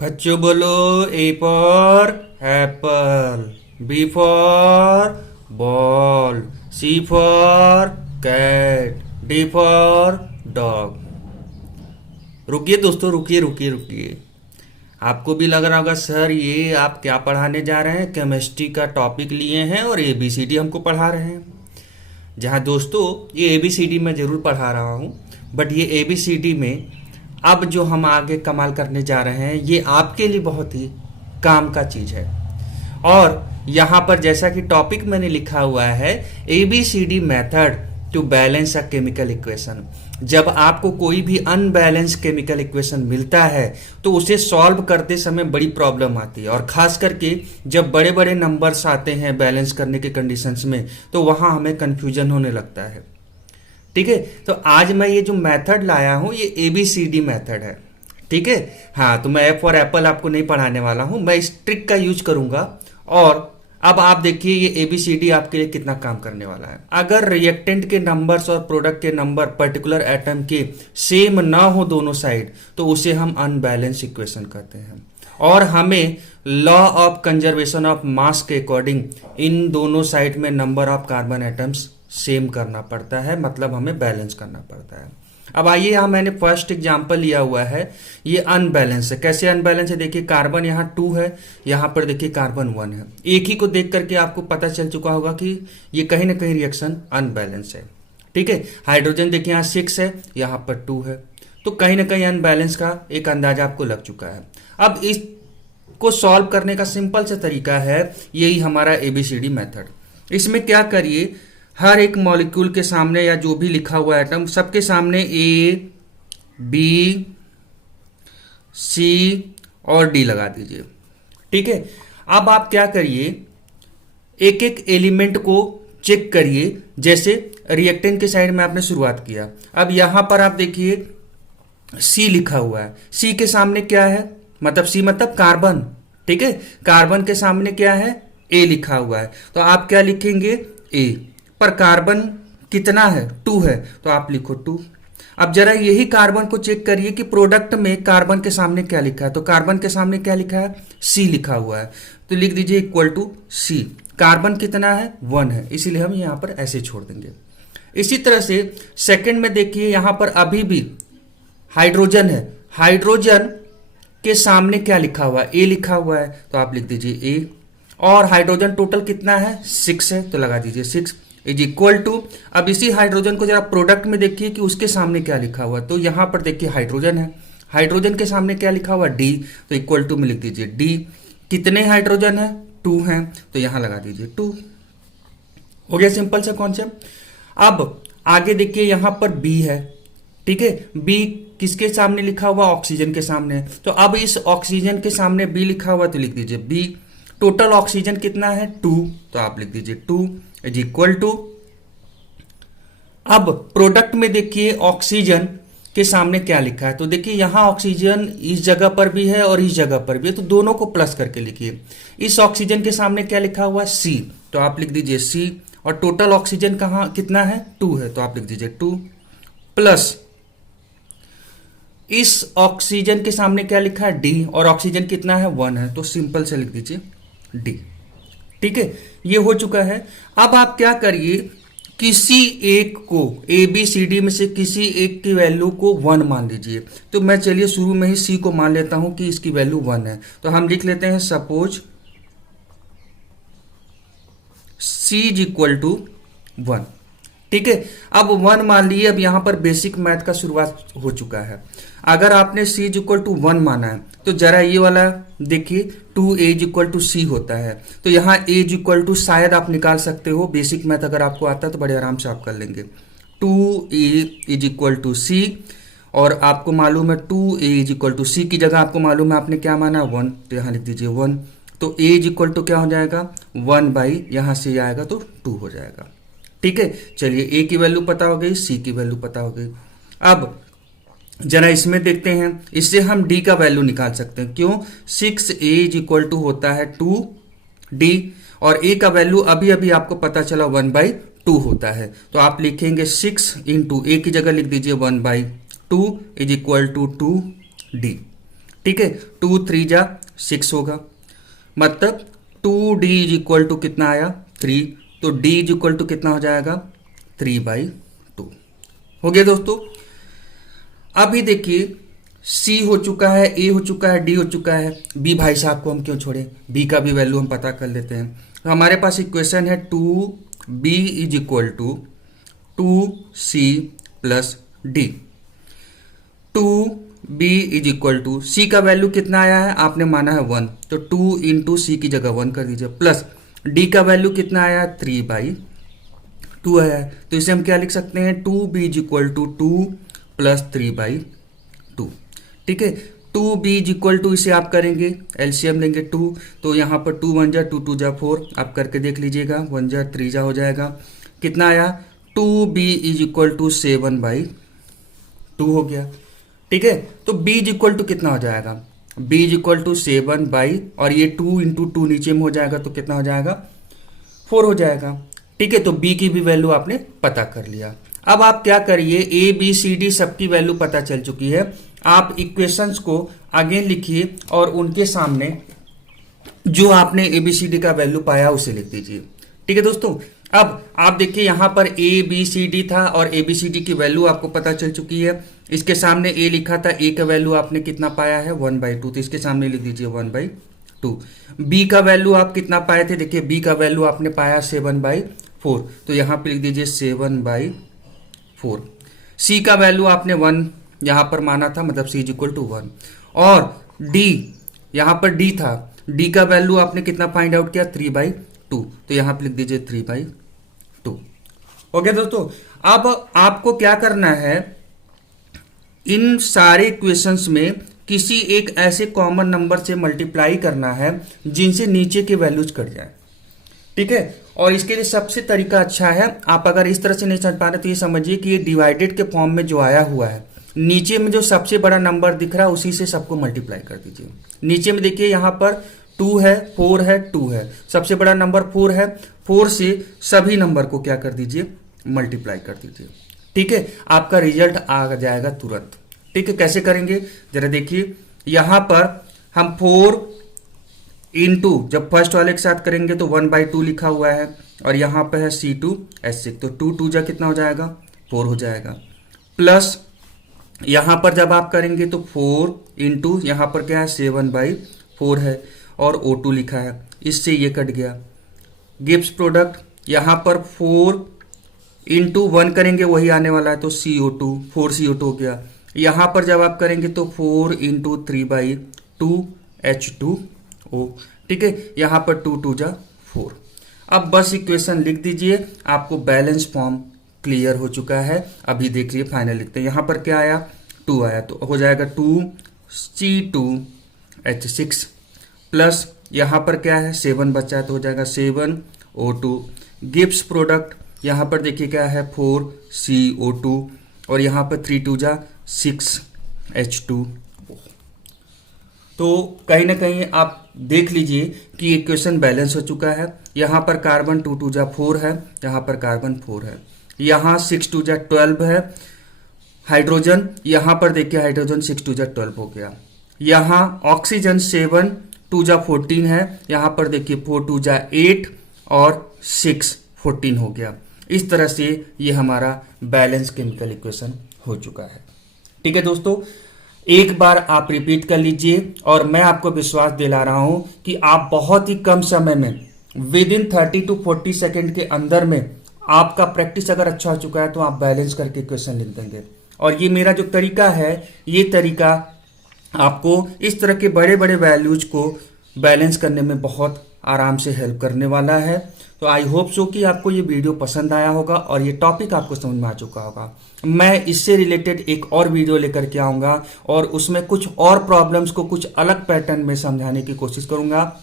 बच्चों बोलो, A for apple, B for ball, C for cat, D for dog. रुकिए दोस्तों, रुकिए रुकिए रुकिए। आपको भी लग रहा होगा सर ये आप क्या पढ़ाने जा रहे हैं, केमिस्ट्री का टॉपिक लिए हैं और एबीसीडी हमको पढ़ा रहे हैं। जहाँ दोस्तों ये एबीसीडी मैं ज़रूर पढ़ा रहा हूँ, बट ये एबीसीडी में अब जो हम आगे कमाल करने जा रहे हैं ये आपके लिए बहुत ही काम का चीज़ है। और यहाँ पर जैसा कि टॉपिक मैंने लिखा हुआ है, ABCD method to balance a chemical equation. जब आपको कोई भी अनबैलेंस केमिकल इक्वेशन मिलता है तो उसे सॉल्व करते समय बड़ी प्रॉब्लम आती है, और खास करके जब बड़े बड़े नंबर्स आते हैं बैलेंस करने के कंडीशंस में तो वहाँ हमें कन्फ्यूजन होने लगता है। ठीक है, तो आज मैं ये जो मेथड लाया हूँ ये एबीसीडी मेथड है। ठीक है, हाँ, तो मैं एफ फॉर एप्पल आपको नहीं पढ़ाने वाला हूँ, मैं इस ट्रिक का यूज करूंगा। और अब आप देखिए ये एबीसीडी आपके लिए कितना काम करने वाला है। अगर रिएक्टेंट के नंबर्स और प्रोडक्ट के नंबर पर्टिकुलर एटम के सेम ना हो दोनों साइड तो उसे हम अनबैलेंस इक्वेशन कहते हैं, और हमें law of conservation of mass के अकॉर्डिंग इन दोनों साइड में number of carbon atoms same करना पड़ता है, मतलब हमें बैलेंस करना पड़ता है। अब आइए, यहाँ मैंने फर्स्ट एग्जांपल लिया हुआ है, ये अनबैलेंस है। कैसे अनबैलेंस है, देखिए कार्बन यहाँ 2 है, यहाँ पर देखिए कार्बन 1 है। एक ही को देख करके आपको पता चल चुका होगा कि ये कहीं ना कहीं रिएक्शन अनबैलेंस है। ठीक है, हाइड्रोजन देखिए यहाँ 6 है, यहाँ पर 2 है, तो कहीं ना कहीं अनबैलेंस का एक अंदाजा आपको लग चुका है। अब इसको सॉल्व करने का सिंपल सा तरीका है, यही हमारा एबीसीडी मेथड। इसमें क्या करिए, हर एक मॉलिक्यूल के सामने या जो भी लिखा हुआ एटम सबके सामने ए, बी, सी और डी लगा दीजिए। ठीक है, अब आप क्या करिए, एक एक एलिमेंट को चेक करिए। जैसे रिएक्टेंट के साइड में आपने शुरुआत किया, अब यहां पर आप देखिए सी लिखा हुआ है, सी के सामने क्या है, मतलब सी मतलब कार्बन। ठीक है, कार्बन के सामने क्या है, ए लिखा हुआ है, तो आप क्या लिखेंगे, ए। पर कार्बन कितना है, 2 है, तो आप लिखो 2। अब जरा यही कार्बन को चेक करिए कि प्रोडक्ट में कार्बन के सामने क्या लिखा है, तो कार्बन के सामने क्या लिखा है, सी लिखा हुआ है, तो लिख दीजिए इक्वल टू सी। कार्बन कितना है, 1 है, इसीलिए हम यहां पर ऐसे छोड़ देंगे। इसी तरह से सेकंड में देखिए, यहां पर अभी भी हाइड्रोजन है, हाइड्रोजन के सामने क्या लिखा हुआ है, ए लिखा हुआ है, तो आप लिख दीजिए ए। और हाइड्रोजन टोटल कितना है, 6 है, तो लगा दीजिए 6 इज इक्वल टू। अब इसी हाइड्रोजन को जरा प्रोडक्ट में देखिए कि उसके सामने क्या लिखा हुआ, तो यहां पर देखिए हाइड्रोजन है, हाइड्रोजन के सामने क्या लिखा हुआ, डी, तो इक्वल टू में लिख दीजिए डी। कितने हाइड्रोजन है, 2 हैं, तो यहां लगा दीजिए 2। हो गया सिंपल सा कॉन्सेप्ट। अब आगे देखिए यहां पर बी है। ठीक है, बी किसके सामने लिखा हुआ, ऑक्सीजन के सामने, तो अब इस ऑक्सीजन के सामने बी लिखा हुआ तो लिख दीजिए बी। टोटल ऑक्सीजन कितना है, 2, तो आप लिख दीजिए 2 इज इक्वल टू। अब प्रोडक्ट में देखिए ऑक्सीजन के सामने क्या लिखा है, तो देखिए यहां ऑक्सीजन इस जगह पर भी है और इस जगह पर भी है, तो दोनों को प्लस करके लिखिए। इस ऑक्सीजन के सामने क्या लिखा हुआ है, सी, तो आप लिख दीजिए सी। और टोटल ऑक्सीजन कहां कितना है, 2 है, तो आप लिख दीजिए 2 प्लस इस ऑक्सीजन के सामने क्या लिखा है, डी, और ऑक्सीजन कितना है, 1 है, तो सिंपल से लिख दीजिए डी। ठीक है, ये हो चुका है। अब आप क्या करिए, किसी एक को एबीसीडी में से किसी एक की वैल्यू को 1 मान लीजिए। तो मैं चलिए शुरू में ही सी को मान लेता हूं कि इसकी वैल्यू 1 है, तो हम लिख लेते हैं suppose C is equal to 1। ठीक है, अब 1 मान लिए। अब यहां पर बेसिक मैथ का शुरुआत हो चुका है। अगर आपने c इज इक्वल टू 1 माना है तो जरा ये वाला देखिए 2a इज इक्वल टू सी होता है, तो यहाँ a इज इक्वल टू शायद आप निकाल सकते हो, बेसिक मैथ अगर आपको आता है तो बड़े आराम से आप कर लेंगे। 2a इज इक्वल टू सी, और आपको मालूम है 2a इज इक्वल टू सी की जगह आपको मालूम है आपने क्या माना, 1, तो यहाँ लिख दीजिए 1। तो a इज इक्वल टू क्या हो जाएगा, 1 बाई यहाँ से आएगा तो 2 हो जाएगा। ठीक है, चलिए a की वैल्यू पता हो गई, c की वैल्यू पता हो गई। अब जरा इसमें देखते हैं, इससे हम d का वैल्यू निकाल सकते हैं। क्यों, 6a इज इक्वल टू होता है 2d, और a का वैल्यू अभी अभी आपको पता चला 1/2 होता है, तो आप लिखेंगे 6 इंटू a की जगह लिख दीजिए 1/2 इज इक्वल टू 2d। ठीक है, 2 3 जा 6 होगा, मतलब 2d इज इक्वल टू कितना आया 3, तो d इज इक्वल टू कितना हो जाएगा 3/2 हो गया दोस्तों। अभी देखिए C हो चुका है, A हो चुका है, D हो चुका है, B भाई साहब को हम क्यों छोड़े, B का भी वैल्यू हम पता कर लेते हैं। तो हमारे पास इक्वेशन है 2B is equal to 2C plus D। 2B is equal to C का वैल्यू कितना आया है, आपने माना है 1, तो 2 इंटू सी की जगह 1 कर दीजिए, प्लस D का वैल्यू कितना आया 3/2 आया है, तो इसे हम क्या लिख सकते हैं 2B is equal to 2 plus 3/2। ठीक है, 2B इज इक्वल टू इसे आप करेंगे एलसीएम लेंगे 2, तो यहाँ पर 2 1 जा 2 2 जा 4, आप करके देख लीजिएगा, 1 जा 3 जा हो जाएगा, कितना आया 2B इज इक्वल टू 7/2 हो गया। ठीक है, तो B इज इक्वल टू कितना हो जाएगा, B इज इक्वल टू 7 और ये 2 इंटू 2 नीचे में हो जाएगा, तो कितना हो जाएगा 4 हो जाएगा। ठीक है, तो B की भी वैल्यू आपने पता कर लिया। अब आप क्या करिए, A B C D सबकी वैल्यू पता चल चुकी है, आप इक्वेशंस को आगे लिखिए और उनके सामने जो आपने ABCD का वैल्यू पाया उसे लिख दीजिए। ठीक है दोस्तों, अब आप देखिए यहाँ पर ABCD था और ABCD की वैल्यू आपको पता चल चुकी है। इसके सामने A लिखा था, A का वैल्यू आपने कितना पाया है 1/2, तो इसके सामने लिख दीजिए 1/2। B का वैल्यू आप कितना पाए थे, देखिए B का वैल्यू आपने पाया 7/4, तो यहाँ पे लिख दीजिए 7/4। C का वैल्यू आपने 1 यहाँ पर माना था, मतलब C इज इक्वल टू 1, और D यहाँ पर D था, D का वैल्यू आपने कितना फाइंड आउट किया 3/2, तो यहाँ पे लिख दीजिए 3/2। हो गया दोस्तों। अब आपको क्या करना है, इन सारे इक्वेशंस में किसी एक ऐसे कॉमन नंबर से मल्टीप्लाई करना है जिनसे नीचे के वैल्यूज कट जाए। ठीक है, और इसके लिए सबसे तरीका अच्छा है, आप अगर इस तरह से नहीं समझ पा रहे तो ये समझिए कि ये डिवाइडेड के फॉर्म में जो आया हुआ है, नीचे में जो सबसे बड़ा नंबर दिख रहा है उसी से सबको मल्टीप्लाई कर दीजिए। नीचे में देखिए यहाँ पर 2 है, 4 है, 2 है, सबसे बड़ा नंबर 4 है, 4 से सभी नंबर को क्या कर दीजिए मल्टीप्लाई कर दीजिए। ठीक है, आपका रिजल्ट आ जाएगा तुरंत। ठीक है, कैसे करेंगे जरा देखिए, यहाँ पर हम 4 इंटू जब फर्स्ट वाले के साथ करेंगे तो 1/2 लिखा हुआ है, और यहाँ पे है C2H6, तो 2 2 जा कितना हो जाएगा 4 हो जाएगा, प्लस यहाँ पर जब आप करेंगे तो 4 इंटू यहाँ पर क्या है 7/4 है, और O2 लिखा है, इससे ये कट गया। गिब्स प्रोडक्ट यहाँ पर 4 इंटू 1 करेंगे वही आने वाला है, तो CO2 4CO2 हो गया। यहाँ पर जब आप करेंगे तो 4 इंटू 3/2 H2O। ठीक है, यहाँ पर 2 2 जा 4। अब बस इक्वेशन लिख दीजिए, आपको बैलेंस फॉर्म क्लियर हो चुका है। अभी देखिए फाइनल लिखते हैं, यहाँ पर क्या आया 2 आया, तो हो जाएगा 2C2H6, प्लस यहाँ पर क्या है 7 बचा है, तो हो जाएगा 7O2। गिब्स प्रोडक्ट यहाँ पर देखिए क्या है 4CO2, और यहाँ पर 3 2 जा 6H2। तो कहीं ना कहीं आप देख लीजिए कि इक्वेशन बैलेंस हो चुका है। यहाँ पर कार्बन 2 2 जा 4 है, यहाँ पर कार्बन 4 है, यहाँ 6 2 जा 12 है हाइड्रोजन, यहाँ पर देखिए हाइड्रोजन 6 2 जा 12 हो गया। यहाँ ऑक्सीजन 7 2 जा 14 है, यहाँ पर देखिए 4 2 जा 8 और 6 14 हो गया। इस तरह से ये हमारा बैलेंस केमिकल इक्वेशन हो चुका है। ठीक है दोस्तों, एक बार आप रिपीट कर लीजिए, और मैं आपको विश्वास दिला रहा हूं कि आप बहुत ही कम समय में विद इन 30 to 40 सेकेंड के अंदर में आपका प्रैक्टिस अगर अच्छा हो चुका है तो आप बैलेंस करके क्वेश्चन लिख देंगे। और ये मेरा जो तरीका है, ये तरीका आपको इस तरह के बड़े बड़े वैल्यूज को बैलेंस करने में बहुत आराम से हेल्प करने वाला है। तो आई होप सो कि आपको ये वीडियो पसंद आया होगा और ये टॉपिक आपको समझ में आ चुका होगा। मैं इससे रिलेटेड एक और वीडियो लेकर के आऊँगा और उसमें कुछ और प्रॉब्लम्स को कुछ अलग पैटर्न में समझाने की कोशिश करूँगा।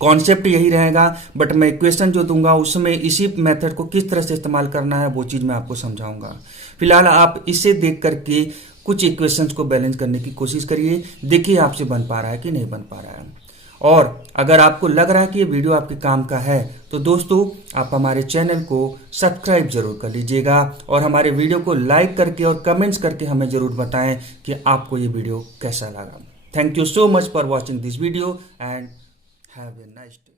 कॉन्सेप्ट यही रहेगा, बट मैं इक्वेशन जो दूंगा उसमें इसी मेथड को किस तरह से इस्तेमाल करना है वो चीज़ मैं आपको समझाऊंगा। फिलहाल आप इसे देख करके कुछ इक्वेशंस को बैलेंस करने की कोशिश करिए, देखिए आपसे बन पा रहा है कि नहीं बन पा रहा है। और अगर आपको लग रहा है कि ये वीडियो आपके काम का है तो दोस्तों आप हमारे चैनल को सब्सक्राइब जरूर कर लीजिएगा और हमारे वीडियो को लाइक करके और कमेंट्स करके हमें ज़रूर बताएं कि आपको ये वीडियो कैसा लगा। Thank you so much for watching this video and have a nice day.